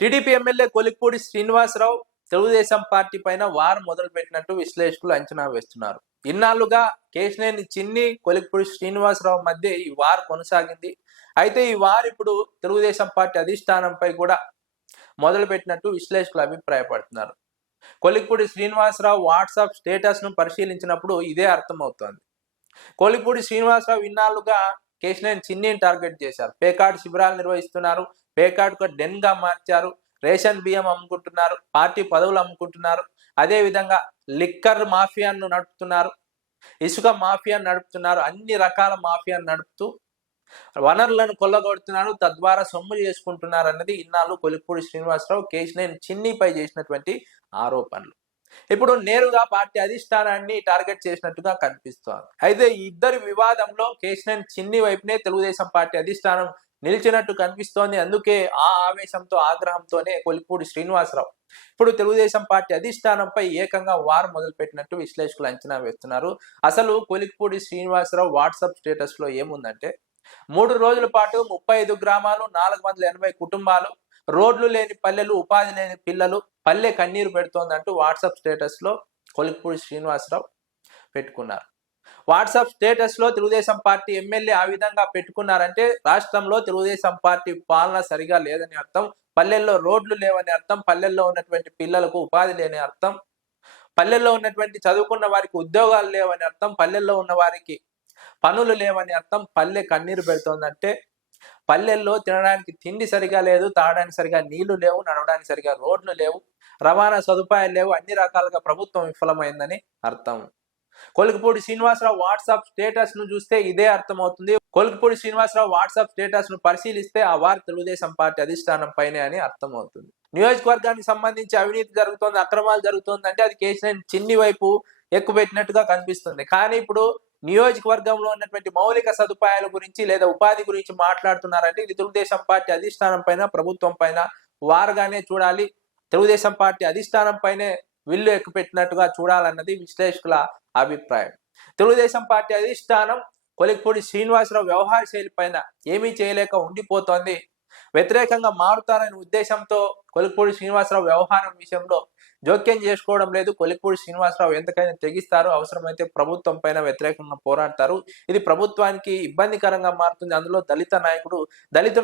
TDP MLA Kolikapudi Srinivasarao Telugu Desam party పైన war మొదలుపెట్టినట్టు విశ్లేషకులు అంచనా వేస్తున్నారు. ఇన్నాళ్లుగా కేశినేని చిన్ని, కొలిక్పూడి శ్రీనివాసరావు మధ్య ఈ వార్ కొనసాగింది. అయితే ఈ వార్ ఇప్పుడు తెలుగుదేశం పార్టీ అధిష్టానంపై కూడా మొదలుపెట్టినట్టు విశ్లేషకులు అభిప్రాయపడుతున్నారు. కొలిక్పూడి శ్రీనివాసరావు వాట్సాప్ స్టేటస్ ను పరిశీలించినప్పుడు ఇదే అర్థమవుతోంది. కొలిక్పూడి శ్రీనివాసరావు ఇన్నాళ్లుగా కేశినేని చిన్నిని టార్గెట్ చేశారు. పేకాడ్ శిబిరాలు నిర్వహిస్తున్నారు, పేకాడ్కు డెన్ గా మార్చారు, రేషన్ బియ్యం అమ్ముకుంటున్నారు, పార్టీ పదవులు అమ్ముకుంటున్నారు, అదే విధంగా లిక్కర్ మాఫియాను నడుపుతున్నారు, ఇసుక మాఫియాను నడుపుతున్నారు, అన్ని రకాల మాఫియాను నడుపుతూ వనరులను కొల్లగొడుతున్నారు, తద్వారా సొమ్ము చేసుకుంటున్నారు అన్నది ఇన్నాళ్ళు కొలిక్పూడి శ్రీనివాసరావు కేశినేని చిన్నిపై చేసినటువంటి ఆరోపణలు. ఇప్పుడు నేరుగా పార్టీ అధిష్టానాన్ని టార్గెట్ చేసినట్టుగా కనిపిస్తోంది. అయితే ఈ ఇద్దరి వివాదంలో కేశినేని చిన్ని వైపునే తెలుగుదేశం పార్టీ అధిష్టానం నిలిచినట్టు కనిపిస్తోంది. అందుకే ఆ ఆవేశంతో, ఆగ్రహంతోనే కొలిక్పూడి శ్రీనివాసరావు ఇప్పుడు తెలుగుదేశం పార్టీ అధిష్టానంపై ఏకంగా వార్ మొదలుపెట్టినట్టు విశ్లేషకులు అంచనా వేస్తున్నారు. అసలు కొలిక్పూడి శ్రీనివాసరావు వాట్సాప్ స్టేటస్ లో ఏముందంటే, 3 రోజుల పాటు 35 గ్రామాలు, 480 కుటుంబాలు, రోడ్లు లేని పల్లెలు, ఉపాధి లేని పిల్లలు, పల్లె కన్నీరు పెడుతోందంటూ వాట్సాప్ స్టేటస్ లో కొలిక్పూడి శ్రీనివాసరావు పెట్టుకున్నారు. వాట్సాప్ స్టేటస్ లో తెలుగుదేశం పార్టీ ఎమ్మెల్యే ఆ విధంగా పెట్టుకున్నారంటే రాష్ట్రంలో తెలుగుదేశం పార్టీ పాలన సరిగా లేదని అర్థం, పల్లెల్లో రోడ్లు లేవని అర్థం, పల్లెల్లో ఉన్నటువంటి పిల్లలకు ఉపాధి లేని అర్థం, పల్లెల్లో ఉన్నటువంటి చదువుకున్న వారికి ఉద్యోగాలు లేవని అర్థం, పల్లెల్లో ఉన్న వారికి పనులు లేవని అర్థం. పల్లె కన్నీరు పెడుతోందంటే పల్లెల్లో తినడానికి తిండి సరిగా లేదు, తాగడానికి సరిగా నీళ్లు లేవు, నడవడానికి సరిగా రోడ్లు లేవు, రవాణా సదుపాయాలు లేవు, అన్ని రకాలుగా ప్రభుత్వం విఫలమైందని అర్థం. కొలిక్పూడి శ్రీనివాసరావు వాట్సాప్ స్టేటస్ ను చూస్తే ఇదే అర్థమవుతుంది. కొలిక్పూడి శ్రీనివాసరావు వాట్సాప్ స్టేటస్ ను పరిశీలిస్తే ఆ వారు తెలుగుదేశం పార్టీ అధిష్టానం పైనే అని అర్థమవుతుంది. నియోజకవర్గానికి సంబంధించి అవినీతి జరుగుతోంది, అక్రమాలు జరుగుతోంది అంటే అది కేశినేని చిన్ని వైపు ఎక్కుపెట్టినట్టుగా కనిపిస్తుంది. కానీ ఇప్పుడు నియోజకవర్గంలో ఉన్నటువంటి మౌలిక సదుపాయాల గురించి లేదా ఉపాధి గురించి మాట్లాడుతున్నారంటే ఇది తెలుగుదేశం పార్టీ అధిష్టానం పైన, ప్రభుత్వం పైన వారుగానే చూడాలి. తెలుగుదేశం పార్టీ అధిష్టానం పైనే విల్లు ఎక్కుపెట్టినట్టుగా చూడాలన్నది విశ్లేషకుల అభిప్రాయం. తెలుగుదేశం పార్టీ అధిష్టానం కొలిక్పూడి శ్రీనివాసరావు వ్యవహార శైలి పైన ఏమీ చేయలేక ఉండిపోతోంది. వ్యతిరేకంగా మారుతారనే ఉద్దేశంతో కొలిక్పూడి శ్రీనివాసరావు వ్యవహారం విషయంలో జోక్యం చేసుకోవడం లేదు. కొలిక్పూడి శ్రీనివాసరావు ఎంతకైనా తెగిస్తారు, అవసరమైతే ప్రభుత్వం పైన వ్యతిరేకంగా పోరాడతారు. ఇది ప్రభుత్వానికి ఇబ్బందికరంగా మారుతుంది. అందులో దళిత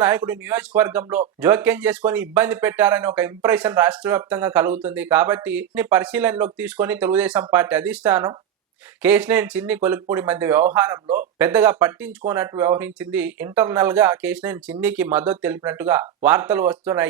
నాయకుడు నియోజకవర్గంలో జోక్యం చేసుకొని ఇబ్బంది పెట్టారని ఒక ఇంప్రెషన్ రాష్ట్ర వ్యాప్తంగా కలుగుతుంది. కాబట్టి పరిశీలనలోకి తీసుకొని తెలుగుదేశం పార్టీ అధిష్టానం కేశినేని చిన్ని, కొలిక్పూడి మధ్య వ్యవహారంలో పెద్దగా పట్టించుకోనట్టు వ్యవహరించింది. ఇంటర్నల్ గా కేశినేని చిన్నికి మద్దతు తెలిపినట్టుగా వార్తలు వస్తున్నాయి.